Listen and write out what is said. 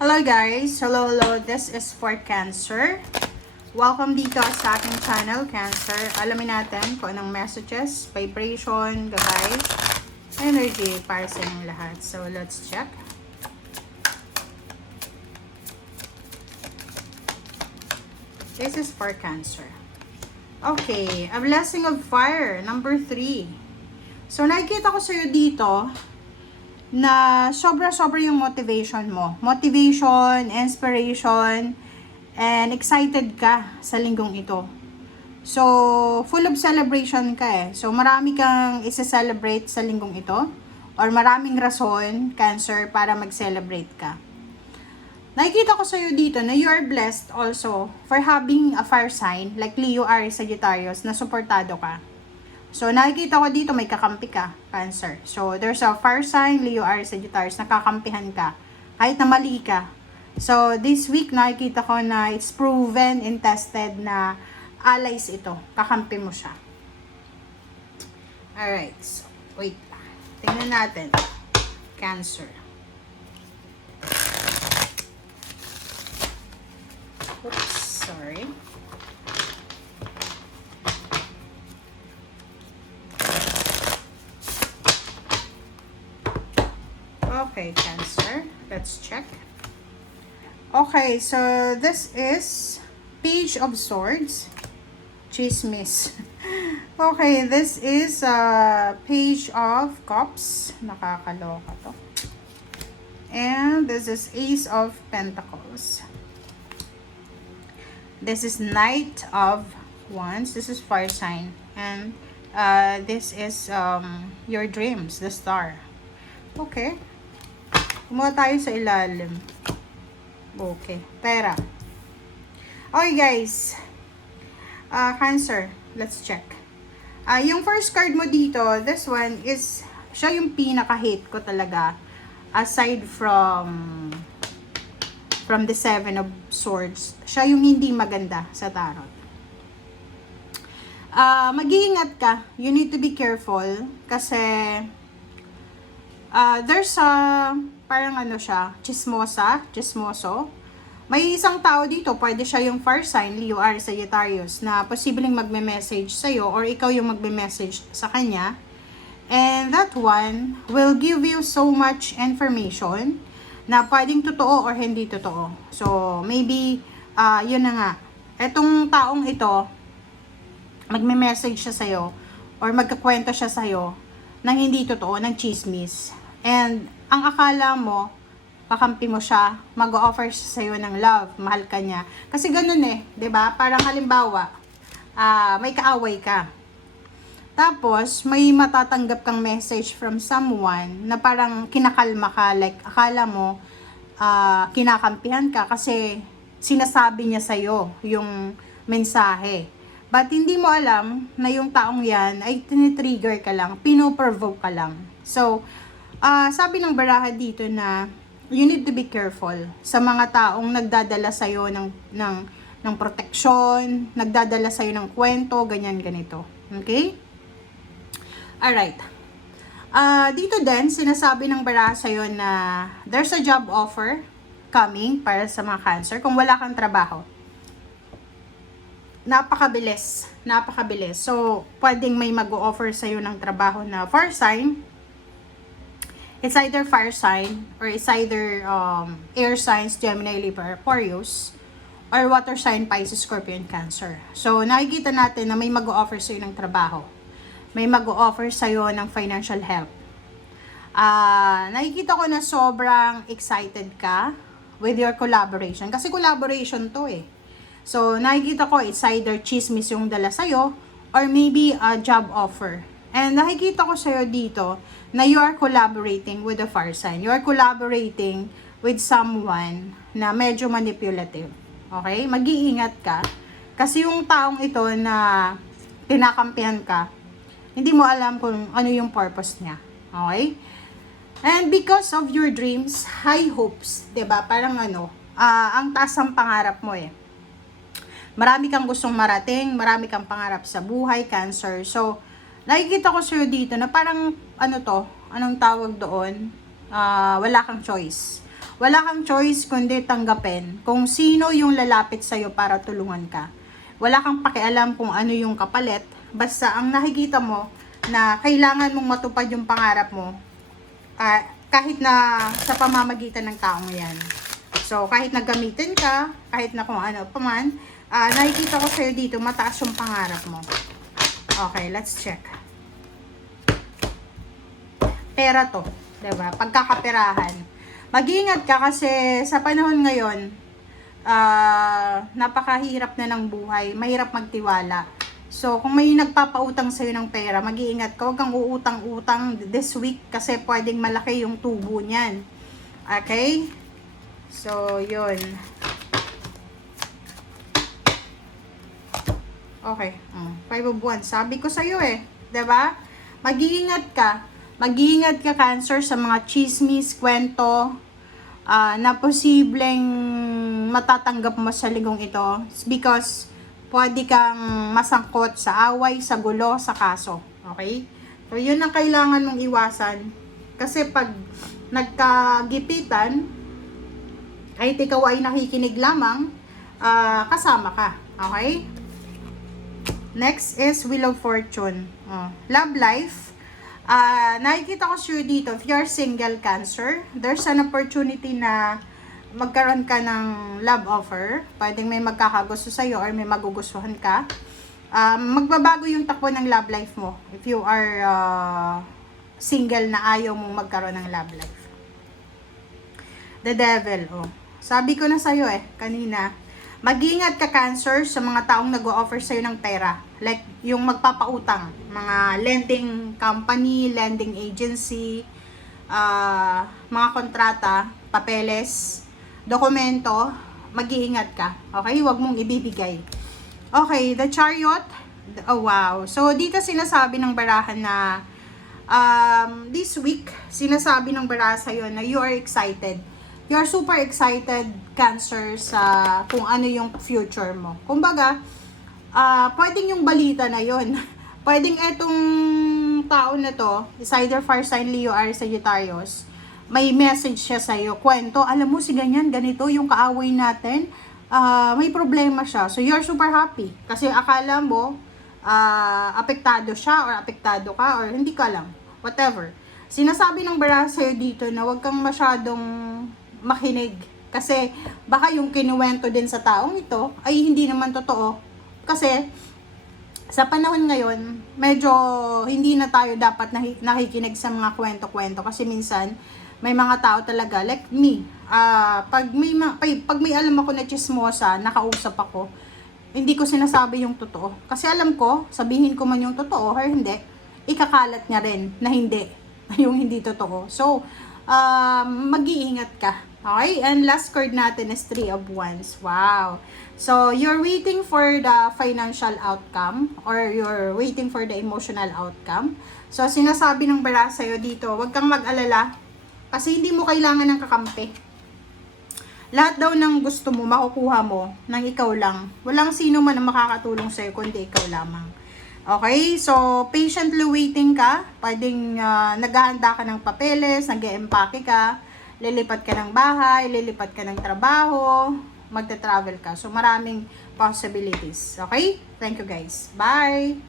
Hello guys! Hello! This is for Cancer. Welcome dito sa aking channel, Cancer. Alamin natin kung anong messages, vibration, gabay, energy para sa inyong lahat. So, let's check. This is for Cancer. Okay, a blessing of fire, number 3. So, nakikita ko sa'yo dito na sobra-sobra yung motivation mo. Motivation, inspiration, and excited ka sa linggong ito. So, full of celebration ka eh. So, marami kang isa-celebrate sa linggong ito. Or maraming rason, Cancer, para mag-celebrate ka. Nakikita ko sa'yo dito na you are blessed also for having a fire sign like Leo, Aries, Sagittarius na suportado ka. So, nakikita ko dito may kakampi ka, Cancer. So, there's a fire sign, Leo, Aries, Sagittarius, nakakampihan ka. Kahit na mali ka. So, this week, nakikita ko na it's proven and tested na allies ito. Kakampi mo siya. Alright. So, wait. Tingnan natin. Cancer. Oops, sorry. Okay, Cancer. Let's check. Okay, so this is Page of Swords. Chismis. Okay, this is Page of Cups. Nakakaloka to. And this is Ace of Pentacles. This is Knight of Wands. This is Fire sign. And this is your dreams, the Star. Okay. Kumuha tayo sa ilalim. Okay. Pera. Okay, guys. Cancer. Let's check. Yung first card mo dito, this one is, siya yung pinaka-hate ko talaga. Aside from the Seven of Swords. Siya yung hindi maganda sa tarot. Mag-iingat ka. You need to be careful. Kasi, there's a parang ano siya, chismoso. May isang tao dito, pwede siya yung fire sign, Leo, Aries, Sagittarius, na posibleng magme-message sa'yo or ikaw yung magme-message sa kanya. And that one will give you so much information na pwedeng totoo or hindi totoo. So, maybe, yun na nga. Etong taong ito, magme-message siya sa'yo or magkakwento siya sa'yo ng hindi totoo, ng chismis. And ang akala mo, kakampi mo siya, mag-offer siya sa'yo ng love, mahal ka niya. Kasi ganun eh, 'di ba? Parang halimbawa, may kaaway ka. Tapos, may matatanggap kang message from someone na parang kinakalma ka, like akala mo, kinakampihan ka kasi sinasabi niya sa'yo yung mensahe. But hindi mo alam na yung taong yan ay tinitrigger ka lang, pinoprovoke ka lang. So, sabi ng baraha dito na you need to be careful sa mga taong nagdadala sa'yo ng proteksyon, nagdadala sa'yo ng kwento, ganyan, ganito. Okay? Alright. Dito din, sinasabi ng baraha sa'yo na there's a job offer coming para sa mga Cancer kung wala kang trabaho. Napakabilis. So, pwedeng may mag-o-offer sa'yo ng trabaho na fire sign. It's either fire sign or it's either air signs, Gemini, Libra, Aquarius, or water sign, Pisces, Scorpio, and Cancer. So, nakikita natin na may mag-o-offer sa'yo ng trabaho. May mag-o-offer sa'yo ng financial help. Nakikita ko na sobrang excited ka with your collaboration. Kasi collaboration to eh. So, nakikita ko it's either chismis yung dala sa'yo or maybe a job offer. And nakikita ko sa'yo dito na you are collaborating with a fire sign. You are collaborating with someone na medyo manipulative. Okay? Mag-iingat ka. Kasi yung taong ito na kinakampihan ka, hindi mo alam kung ano yung purpose niya. Okay? And because of your dreams, high hopes, 'di ba? Parang ang taas ng pangarap mo eh. Marami kang gustong marating, marami kang pangarap sa buhay, Cancer. So, nakikita ko sa'yo dito na parang, anong tawag doon? Wala kang choice. wala kang choice kundi tanggapin kung sino yung lalapit sa'yo para tulungan ka. Wala kang pakialam kung ano yung kapalit, basta ang nakikita mo na kailangan mong matupad yung pangarap mo, kahit na sa pamamagitan ng taong yan. So, kahit nagamitin ka, kahit na kung ano pa man, nakikita ko sa'yo dito, mataas yung pangarap mo. Okay, let's check. Pera to, diba? Pagkakaperahan. Mag-iingat ka kasi sa panahon ngayon, napakahirap na ng buhay. Mahirap magtiwala. So, kung may nagpapautang sa'yo ng pera, mag-iingat ka. Huwag kang uutang-utang this week kasi pwedeng malaki yung tubo niyan. Okay? So, yun. Okay. 5 of Wands. Sabi ko sa'yo eh. 'Di ba? Mag-iingat ka. Mag-iingat ka, Cancer, sa mga chismis, kwento, na posibleng matatanggap mo sa linggong ito. Because pwede kang masangkot sa away, sa gulo, sa kaso. Okay? So, yun ang kailangan mong iwasan. Kasi pag nagkagipitan, kahit ikaw ay nakikinig lamang, kasama ka. Okay? Next is Wheel of Fortune. Love life. Nakikita ko sure dito, if you're single, Cancer, there's an opportunity na magkaroon ka ng love offer. Pwedeng may magkakagusto sa'yo or may magugustuhan ka. Magbabago yung takbo ng love life mo if you are single na ayaw mong magkaroon ng love life. The Devil. Sabi ko na sa'yo kanina, mag-iingat ka, Cancer, sa mga taong nag-o-offer sa'yo ng pera. Like, yung magpapautang. Mga lending company, lending agency, mga kontrata, papeles, dokumento, mag-iingat ka. Okay? Huwag mong ibibigay. Okay, the Chariot. Oh, wow. So, dito sinasabi ng barahan na this week, sinasabi ng barahan sa'yo na you are excited. You are super excited, Cancer, sa kung ano yung future mo. Kumbaga, pwedeng yung balita na yon. Pwedeng etong tao na to, is either fire sign, Leo, or Sagittarius, may message siya sa'yo, kwento, alam mo si ganyan, ganito yung kaaway natin, may problema siya. So, you're super happy. Kasi akala mo, apektado siya, or apektado ka, or hindi ka alam. Whatever. Sinasabi ng baraha sa'yo dito na huwag kang masyadong makinig. Kasi baka yung kinuwento din sa taong ito ay hindi naman totoo. Kasi sa panahon ngayon, medyo hindi na tayo dapat nakikinig sa mga kwento-kwento. Kasi minsan, may mga tao talaga, like me, pag may alam ako na chismosa, nakausap ako, hindi ko sinasabi yung totoo. Kasi alam ko, sabihin ko man yung totoo or hindi, ikakalat niya rin na hindi, yung hindi totoo. So, mag-iingat ka. Okay? And last card natin is 3 of Wands. Wow. So, you're waiting for the financial outcome or you're waiting for the emotional outcome. So, sinasabi ng baraha sa'yo dito, huwag kang mag-alala kasi hindi mo kailangan ng kakampi. Lahat daw ng gusto mo, makukuha mo ng ikaw lang. Walang sino man ang makakatulong sa'yo kundi ikaw lamang. Okay, so patiently waiting ka, pwedeng naghahanda ka ng papeles, nag-e-empake ka, lilipat ka ng bahay, lilipat ka ng trabaho, magta-travel ka. So maraming possibilities. Okay? Thank you guys. Bye!